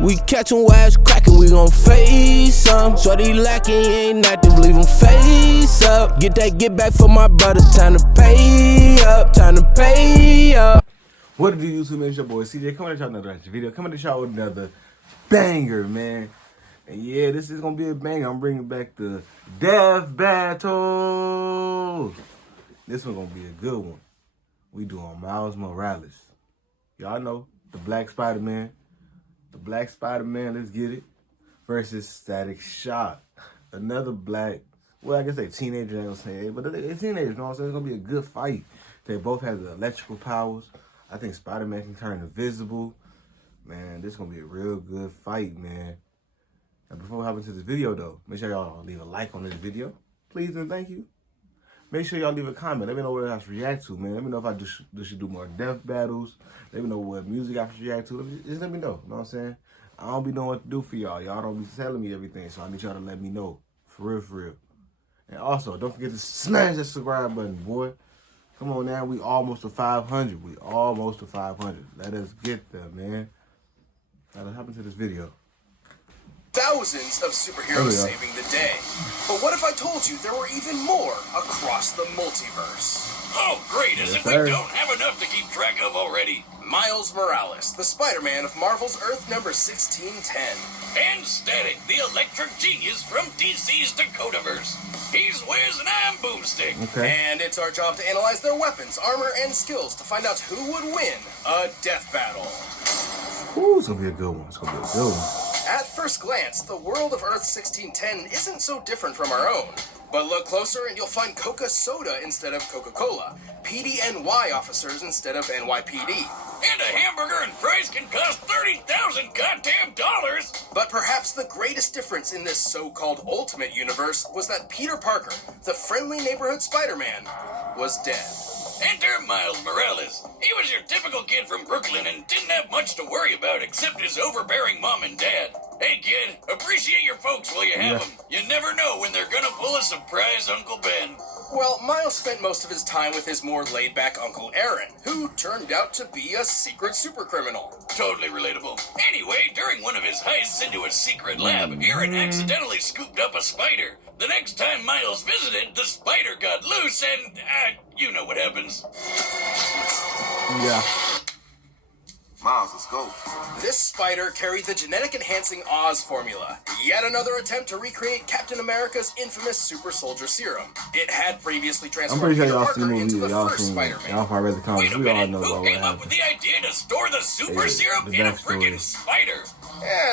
We catchin' wise crackin', we gon' face some. Shorty lacking, ain't active, leave him face up. Get back for my brother, time to pay up, time to pay up. What did you YouTube, man? It's your boy CJ coming at y'all another video, coming at y'all with another banger, man. And yeah, this is gonna be a banger. I'm bringing back the Death Battle. This one gonna be a good one. We doing Miles Morales. Y'all know the Black Spider-Man. The Black Spider-Man, let's get it. Versus Static Shock. Another black, well, I guess they teenagers, I ain't gonna say it, but they're teenagers, you know what I'm saying? It's gonna be a good fight. They both have the electrical powers. I think Spider-Man can turn invisible. Man, this is gonna be a real good fight, man. Now, before we hop into this video, though, make sure y'all leave a like on this video. Please and thank you. Make sure y'all leave a comment. Let me know what I should react to, man. Let me know if I should do more death battles. Let me know what music I should react to. Just let me know. You know what I'm saying? I don't be knowing what to do for y'all. Y'all don't be telling me everything, so I need y'all to let me know. For real, for real. And also, don't forget to smash that subscribe button, boy. Come on now. We almost to 500. We almost to 500. Let us get there, man. Now, let's hop into this video. Thousands of superheroes saving the day. But what if I told you there were even more across the multiverse? Oh, great, as if we don't have enough to keep track of already. Miles Morales, the Spider-Man of Marvel's Earth number 1610. And Static, the electric genius from DC's Dakotaverse. He's Wiz and I'm Boomstick. Okay. And it's our job to analyze their weapons, armor, and skills to find out who would win a death battle. Ooh, it's gonna be a good one. It's gonna be a good one. At first glance, the world of Earth 1610 isn't so different from our own. But look closer and you'll find Coca-Soda instead of Coca-Cola, PDNY officers instead of NYPD. And a hamburger and fries can cost 30,000 goddamn dollars. But perhaps the greatest difference in this so-called Ultimate Universe was that Peter Parker, the friendly neighborhood Spider-Man, was dead. Enter Miles Morales. He was your typical kid from Brooklyn and didn't have much to worry about except his overbearing mom and dad. Hey kid, appreciate your folks while you have them. You never know when they're gonna pull a surprise Uncle Ben. Well, Miles spent most of his time with his more laid-back Uncle Aaron, who turned out to be a secret supercriminal. Totally relatable. Anyway, during one of his heists into a secret lab, Aaron accidentally scooped up a spider. The next time Miles visited, the spider got loose and, you know what happens. Yeah. Miles, let's go. This spider carried the genetic-enhancing Oz formula. Yet another attempt to recreate Captain America's infamous super soldier serum. It had previously transformed Peter Parker into the first Spider-Man. Y'all probably read the comments. Wait a We all minute, know who came up with the idea to store the super serum in a freaking spider?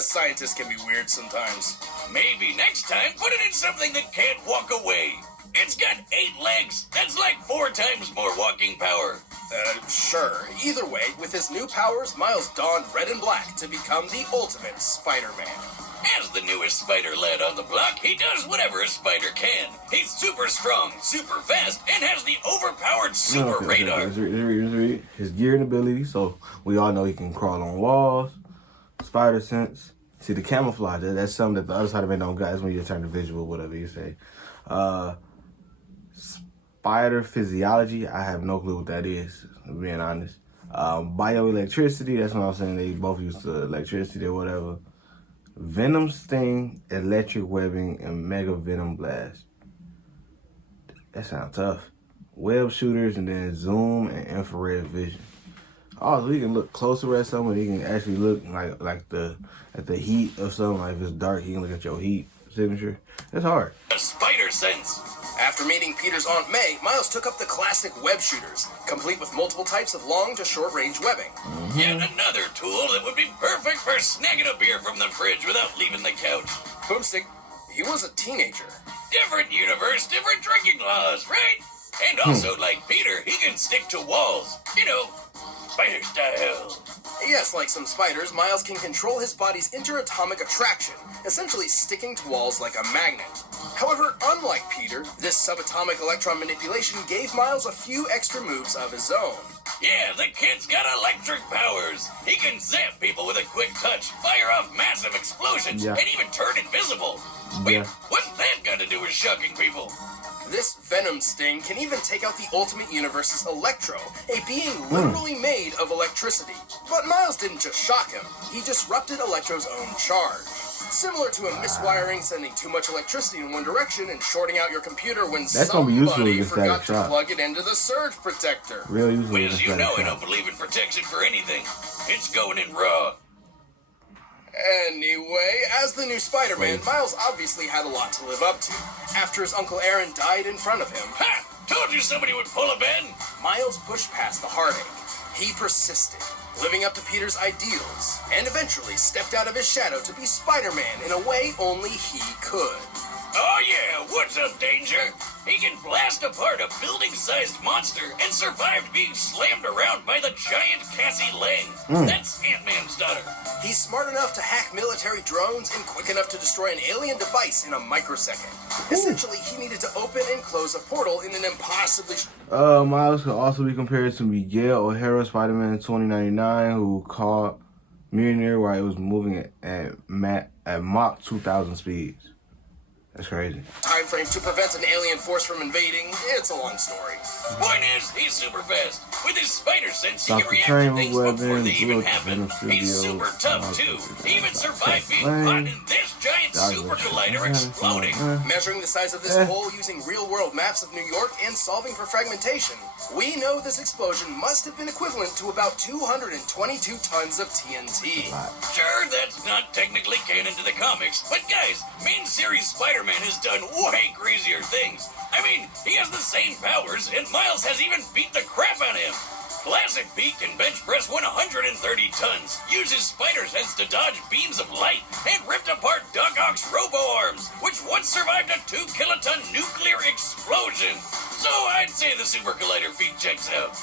Scientists can be weird sometimes. Maybe next time put it in something that can't walk away. It's got 8 legs. That's like 4 times more walking power. Sure. Either way, with his new powers, Miles donned red and black to become the ultimate Spider-Man. As the newest spider lad on the block, he does whatever a spider can. He's super strong, super fast, and has the overpowered super radar. His gear and ability, so we all know he can crawl on walls, spider sense. See, the camouflage, that's something that the other side of it don't got. That's when you turn to visual, whatever you say. Spider physiology, I have no clue what that is, being honest. Bioelectricity, that's what I'm saying. They both use the electricity or whatever. Venom sting, electric webbing, and mega venom blast. That sounds tough. Web shooters, and then zoom and infrared vision. Oh, so he can look closer at something. He can actually look like at the heat of something. Like if it's dark, he can look at your heat signature. That's hard. A spider sense. After meeting Peter's Aunt May, Miles took up the classic web shooters, complete with multiple types of long to short range webbing. Yet another tool that would be perfect for snagging a beer from the fridge without leaving the couch. Boomstick, he was a teenager. Different universe, different drinking laws, right? And also, like Peter, he can stick to walls. You know, spider style. Yes, like some spiders, Miles can control his body's interatomic attraction, essentially sticking to walls like a magnet. However, unlike Peter, this subatomic electron manipulation gave Miles a few extra moves of his own. Yeah, the kid's got electric powers. He can zap people with a quick touch, fire off massive explosions, and even turn invisible. Wait, what's that got to do with shocking people? This venom sting can even take out the Ultimate Universe's Electro, a being literally made of electricity. But Miles didn't just shock him, he disrupted Electro's own charge. Similar to a miswiring sending too much electricity in one direction and shorting out your computer when somebody forgot to plug it into the surge protector. Real useful. Well, as you know, I don't believe in protection for anything. It's going in raw. Anyway, as the new Spider-Man, Miles obviously had a lot to live up to. After his Uncle Aaron died in front of him, Ha! Told you somebody would pull a Ben! Miles pushed past the heartache. He persisted, living up to Peter's ideals, and eventually stepped out of his shadow to be Spider-Man in a way only he could. Oh yeah, what's up, Danger? He can blast apart a building-sized monster and survived being slammed around by the giant Cassie Lang. That's Ant-Man's daughter. He's smart enough to hack military drones and quick enough to destroy an alien device in a microsecond. Essentially, he needed to open and close a portal in an impossibly... Miles could also be compared to Miguel O'Hara, Spider-Man 2099, who caught Mjolnir while it was moving at Mach 2000 speeds. That's crazy. Time frame to prevent an alien force from invading. It's a long story. Point is, he's super fast. With his spider sense, he can react to things before they even happen. He's super tough, too. He even survived being caught in this giant super collider exploding. Measuring the size of this hole using real-world maps of New York and solving for fragmentation, we know this explosion must have been equivalent to about 222 tons of TNT. Sure, that's not technically canon to the comics, but guys, main series Spider-Man has done way crazier things. I mean, he has the same powers, and Miles has even beat the crap out of him. Classic Pete can bench press 130 tons, uses spider sense to dodge beams of light, and ripped apart Doc Ock's robo-arms, which once survived a 2-kiloton nuclear explosion. So I'd say the Super Collider feat checks out.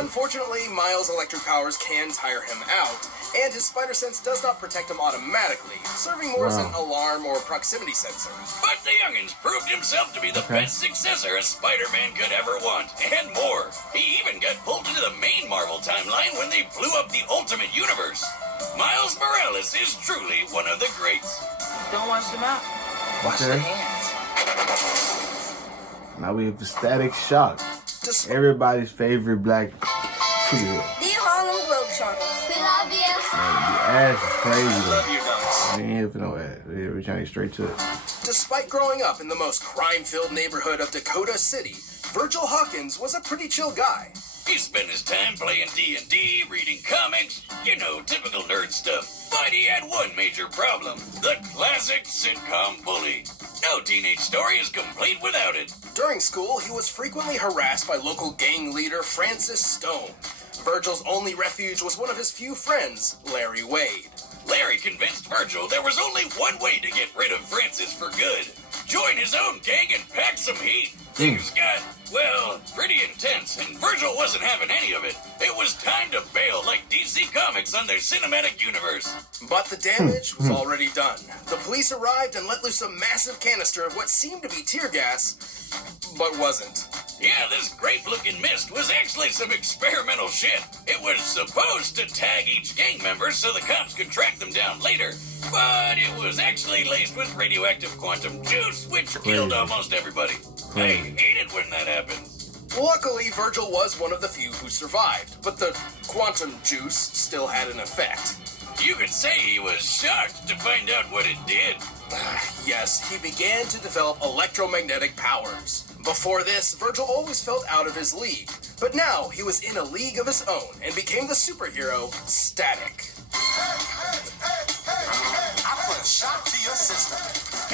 Unfortunately, Miles' electric powers can tire him out, and his spider sense does not protect him automatically, serving more as an alarm or proximity sensor. But the youngins proved himself to be the best successor a Spider-Man could ever want, and more. He even got pulled into the main Marvel timeline when they blew up the Ultimate Universe. Miles Morales is truly one of the greats. Don't wash them out. Wash the hands. Now we have the Static Shock. Everybody's favorite black superhero. The Harlem Globetrotters. We love you. The ass is crazy though. Love you guys. We ain't here for no ass. We're trying to get straight to it. Despite growing up in the most crime-filled neighborhood of Dakota City, Virgil Hawkins was a pretty chill guy. He spent his time playing D&D, reading comics, you know, typical nerd stuff. But he had one major problem, the classic sitcom bully. No teenage story is complete without it. During school, he was frequently harassed by local gang leader Francis Stone. Virgil's only refuge was one of his few friends, Larry Wade. Larry convinced Virgil there was only one way to get rid of Francis for good. Join his own gang and pack some heat. Things got, well, pretty intense, and Virgil wasn't having any of it. It was time to bail like DC Comics on their cinematic universe. But the damage was already done. The police arrived and let loose a massive canister of what seemed to be tear gas, but wasn't. Yeah, this great-looking mist was actually some experimental shit. It was supposed to tag each gang member so the cops could track them down later, but it was actually laced with radioactive quantum juice, which killed almost everybody. I hate it when that happens. Luckily, Virgil was one of the few who survived, but the quantum juice still had an effect. You could say he was shocked to find out what it did. Yes, he began to develop electromagnetic powers. Before this, Virgil always felt out of his league, but now he was in a league of his own and became the superhero Static. I put a shock to your system.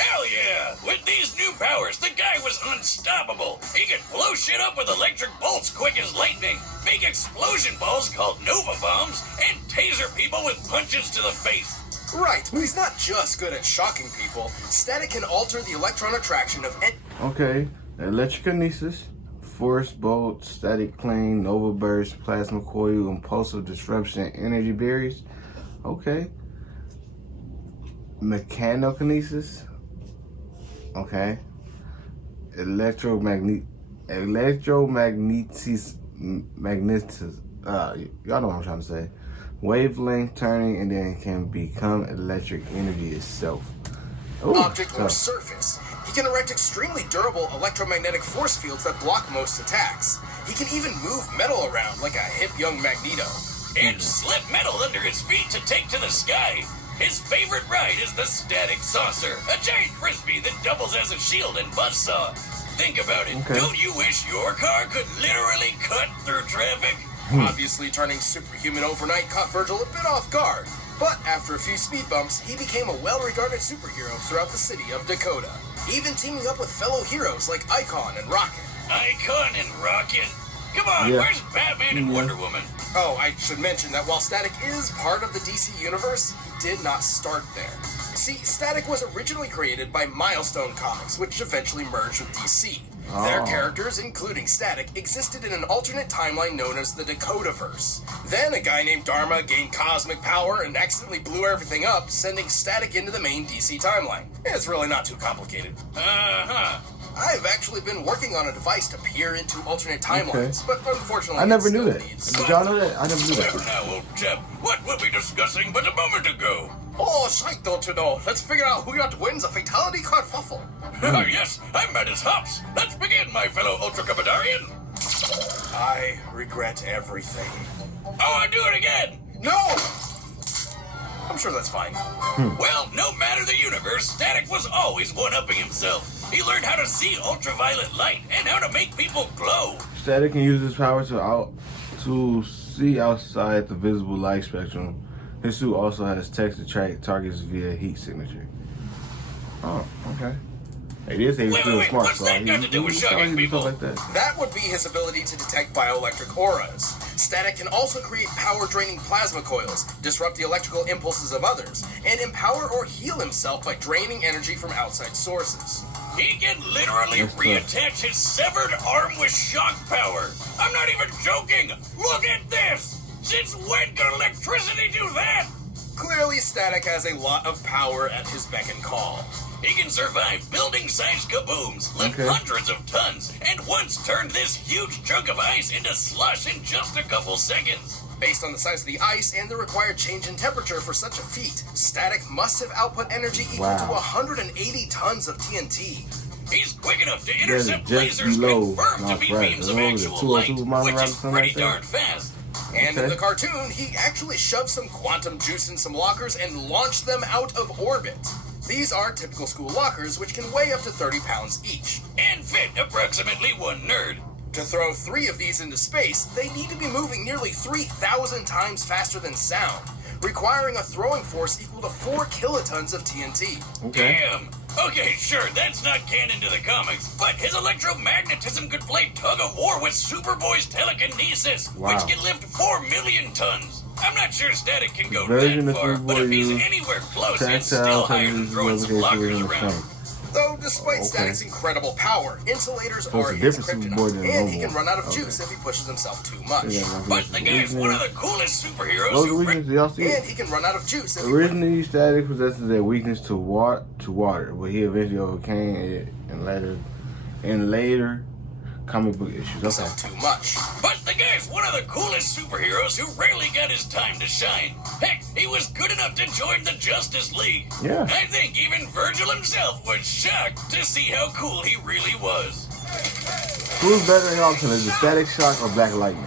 Hell yeah! With these new powers, the guy was unstoppable. He could blow shit up with electric bolts quick as lightning, make explosion balls called Nova Bombs, and taser people with punches to the face. Right, but he's not just good at shocking people. Static can alter the electron attraction of any... Okay, electrokinesis, force bolt, static cling, nova burst, plasma coil, impulsive disruption, energy barriers. Okay. Mechanokinesis. Okay. Magnetism. Y'all know what I'm trying to say. wavelength turning, and then can become electric energy itself. Ooh, Object or surface. He can erect extremely durable electromagnetic force fields that block most attacks. He can even move metal around like a hip young Magneto. And slip metal under his feet to take to the sky. His favorite ride is the Static Saucer, a giant frisbee that doubles as a shield and buzzsaw. Think about it. Okay. Don't you wish your car could literally cut through traffic? Obviously, turning superhuman overnight caught Virgil a bit off guard. But after a few speed bumps, he became a well-regarded superhero throughout the city of Dakota, even teaming up with fellow heroes like Icon and Rocket. Icon and Rocket? Come on, Yeah. where's Batman and Wonder Woman? Oh, I should mention that while Static is part of the DC universe, he did not start there. See, Static was originally created by Milestone Comics, which eventually merged with DC. Their characters, including Static, existed in an alternate timeline known as the Dakotaverse. Then a guy named Dharma gained cosmic power and accidentally blew everything up, sending Static into the main DC timeline. It's really not too complicated. Uh-huh. I've actually been working on a device to peer into alternate timelines, but unfortunately I never it knew still that. needs- Did y'all know that? I never knew Well that. now, old chap, what were we discussing but a moment ago? Oh, shite, don't you know? Let's figure out who got wins a fatality kerfuffle. Yes, I'm mad as hops. Let's begin, my fellow Ultra Capitarian. I regret everything. Oh, I do it again. No! I'm sure that's fine. Well, no matter the universe, Static was always one-upping himself. He learned how to see ultraviolet light and how to make people glow. Static can use his power to see outside the visible light spectrum. His suit also has text to track targets via heat signature. Oh, okay. Hey, this ain't Wait, still wait, smart, what's so that got to do with shocking people? Like that. That would be his ability to detect bioelectric auras. Static can also create power-draining plasma coils, disrupt the electrical impulses of others, and empower or heal himself by draining energy from outside sources. He can literally That's tough. reattach his severed arm with shock power. I'm not even joking. Look at this. Since when could electricity do that? Clearly, Static has a lot of power at his beck and call. He can survive building-sized kabooms, lift Okay. hundreds of tons, and once turned this huge chunk of ice into slush in just a couple seconds. Based on the size of the ice and the required change in temperature for such a feat, Static must have output energy equal to Wow. 180 tons of TNT. He's quick enough to That is intercept just lasers below confirmed to Mount be Everest. beams of What was it, actual 202 light, miles an which hour, is something pretty like that? darn fast. And in Okay. the cartoon, he actually shoved some quantum juice in some lockers and launched them out of orbit. These are typical school lockers, which can weigh up to 30 pounds each. And fit approximately one nerd. To throw 3 of these into space, they need to be moving nearly 3,000 times faster than sound, requiring a throwing force equal to 4 kilotons of TNT. Okay. Damn. Okay, sure, that's not canon to the comics, but his electromagnetism could play tug-of-war with Superboy's telekinesis, Wow. which can lift 4 million tons. I'm not sure Static can go Version that of far, but if he's Superboy anywhere close, it's tactile still higher than television throwing some located lockers in the around. tank. Though, despite Okay. Static's incredible power, insulators So it's are a his different kryptonite, Superboy than and he normal. can run out of Okay. juice if he pushes himself too much. But the guy's one of the coolest superheroes Those are who weaknesses. Y'all see And it? he can run out of juice if he Originally, Static possesses a weakness to water, but he eventually overcame it in later comic book issues. Okay. himself too much. But the guy's one of the coolest superheroes who rarely got his time to shine. Heck, he was good enough to join the Justice League. Yeah. I think even Virgil himself was shocked to see how cool he really was. Who's better in alternate, the Static Shock or Black Lightning?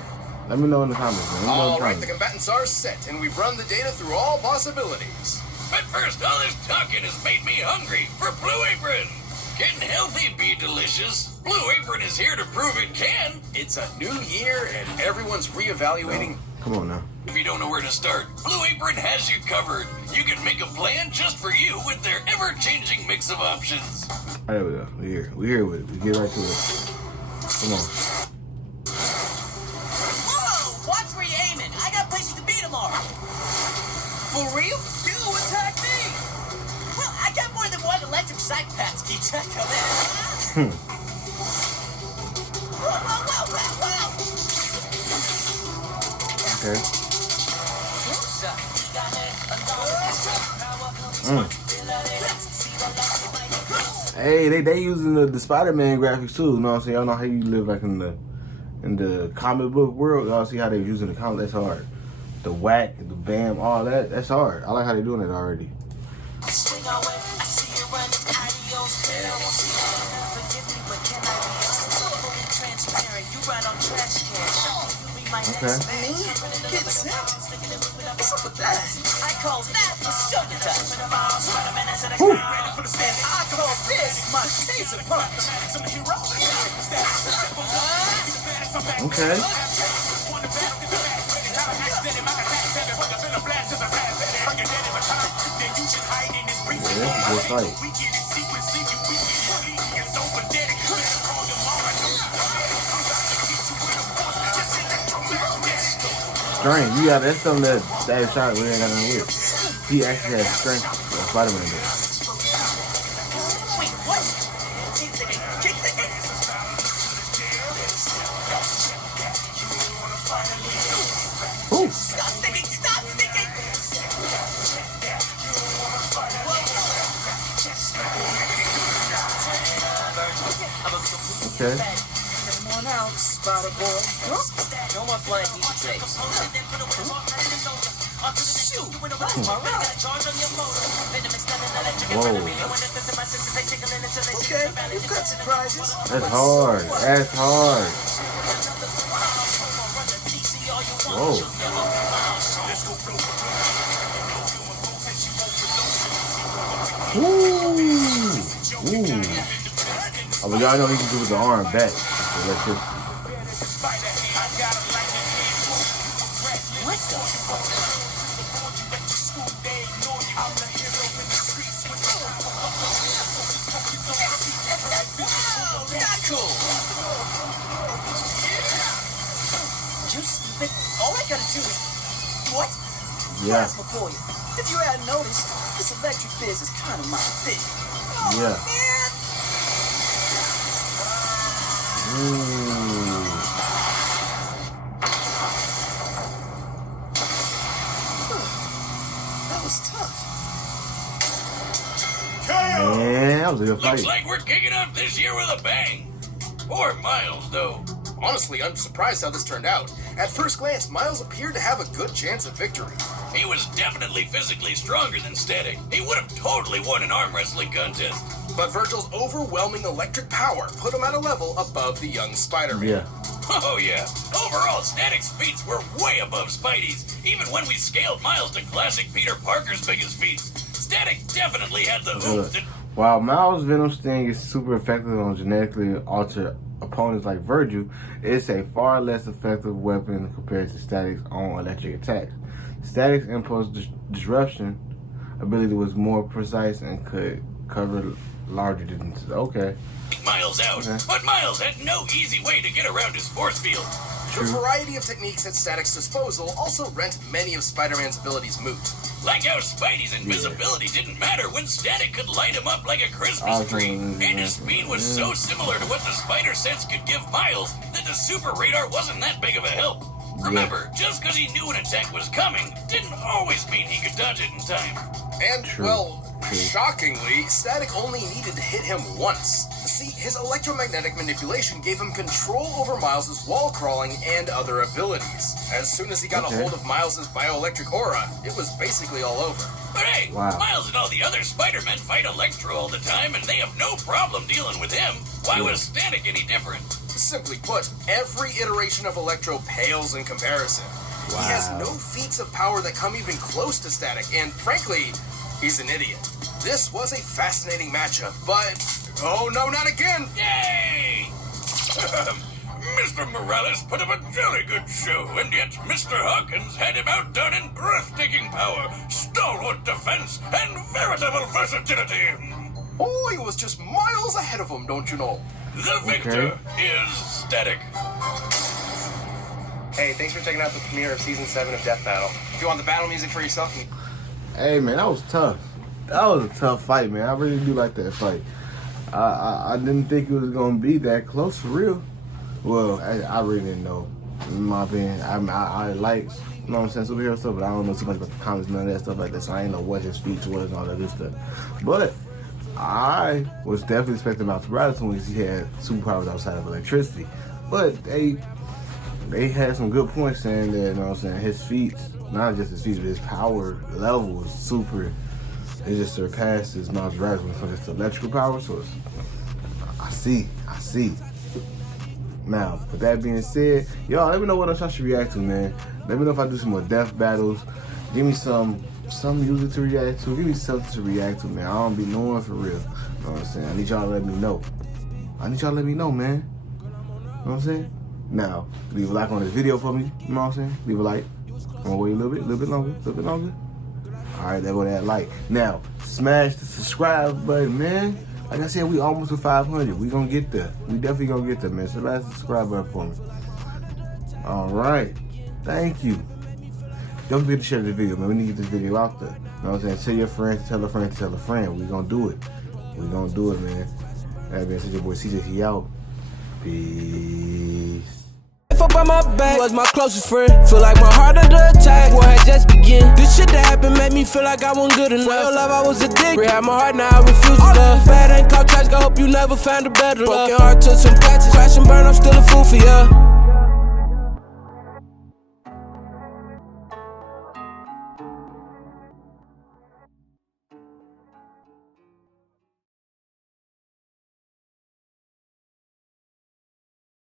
Let me know in the comments, man. Let me know in the Alright, the comments. combatants are set, and we've run the data through all possibilities. But first, all this talking has made me hungry for Blue Apron. Can healthy be delicious? Blue Apron is here to prove it can. It's a new year, and everyone's reevaluating. Come on now. If you don't know where to start, Blue Apron has you covered. You can make a plan just for you with their ever-changing mix of options. There we go. We're here with it. We get right to it. Come on. Whoa! Watch where you're aiming. I got places to be tomorrow. For real? You attack me! Well, I got more than one electric psychopath to keep track of it. Whoa, whoa, whoa, whoa, Okay. Hey, they using the Spider-Man graphics too. You know what I'm saying? Y'all know how you live like in the comic book world. Y'all see how they using the comic. That's hard. the whack, the bam, all that. That's hard. I like how they're doing it already. Okay. What's up with that? I call that a sugar touch. Woo. I call this my taser punch. Okay. Yeah, that's a good fight. Strength, you got that's something that Static Shock really ain't got nothing with. He actually has strength like Spider-Man does. Wait, what? Ooh. Stop thinking! Stop thinking! Okay. Come on out, Spider Boy. Huh? No more flying easy trades. Shoot! Whoa. Okay, you've got surprises. That's hard. That's hard. Whoa. Ooh. Ooh. Oh, but y'all know he can do with the arm back. So let's just... What the fuck? Wow, not cool. You stupid. All I gotta do is... What? Yeah. Plasma for you. If you hadn't noticed, this electric biz is kind of my thing. Oh, Yeah. man. Ooh. That was tough. Man, that was a good Looks fight. like we're kicking off this year with a bang. Poor Miles, though. Honestly, I'm surprised how this turned out. At first glance, Miles appeared to have a good chance of victory. He was definitely physically stronger than Static. He would have totally won an arm wrestling contest. But Virgil's overwhelming electric power put him at a level above the young Spider-Man. Yeah. Oh yeah. Overall, Static's feats were way above Spidey's, even when we scaled Miles to classic Peter Parker's biggest feats. Static definitely had the oomph to... While Miles' Venom Sting is super effective on genetically altered opponents like Virgil, it's a far less effective weapon compared to Static's own electric attacks. Static's impulse disruption ability was more precise and could cover larger distances. Okay. Miles out, Okay. but Miles had no easy way to get around his force field. The variety of techniques at Static's disposal also rent many of Spider-Man's abilities moot. Like how Spidey's invisibility didn't matter when Static could light him up like a Christmas tree. And his speed was so similar to what the spider sense could give Miles that the super radar wasn't that big of a help. Remember, just because he knew an attack was coming didn't always mean he could dodge it in time. And, well, shockingly, Static only needed to hit him once. See, his electromagnetic manipulation gave him control over Miles' wall crawling and other abilities. As soon as he got a hold of Miles' bioelectric aura, it was basically all over. But hey, Miles and all the other Spider-Men fight Electro all the time, and they have no problem dealing with him. Why was Static any different? Simply put, every iteration of Electro pales in comparison. He has no feats of power that come even close to Static, and frankly, he's an idiot. This was a fascinating matchup, but... oh no, not again! Yay! Mr. Morales put up a jolly good show, and yet Mr. Hawkins had him outdone in breathtaking power, stalwart defense, and veritable versatility. Oh, he was just miles ahead of him, don't you know? The victor is Static. Hey, thanks for checking out the premiere of Season 7 of Death Battle. If you want the battle music for yourself... Hey, man, that was tough. That was a tough fight, man. I really do like that fight. I didn't think it was going to be that close, for real. Well, I really didn't know. In my opinion, I like, you know what I'm saying, superhero stuff, but I don't know too much about the comics, none of that stuff like that, so I didn't know what his feats was and all that good stuff. But I was definitely expecting Miles Morales when he had superpowers outside of electricity. But they had some good points saying that, you know what I'm saying, his feats not just his features, his power level is super. It just surpasses Miles Morales when it comes to electrical power. So I see. Now, with that being said, y'all, let me know what else I should react to, man. Let me know if I do some more death battles. Give me some music to react to. Give me something to react to, man. I don't be knowing for real. You know what I'm saying? I need y'all to let me know. Man. You know what I'm saying? Now, leave a like on this video for me. You know what I'm saying? Leave a like. I'm gonna wait a little bit longer. All right, there go that like. Now, smash the subscribe button, man. Like I said, we almost to 500. We gonna get there. We definitely gonna get there, man. Smash the subscribe button for me. All right. Thank you. Don't forget to share the video, man. We need to get this video out there. You know what I'm saying? Tell your friends, tell a friend, tell a friend. We gonna do it. We gonna do it, man. That being said, your boy CJ, he out. Peace. If up on my back, was my closest friend. Feel like my heart under attack, war had just begun. This shit that happened made me feel like I wasn't good enough. For your love, I was addicted. Had my heart, now I refuse to love. Bad ain't called trash, I hope you never found a better love. Broken heart took some patches, crash and burn, I'm still a fool for ya.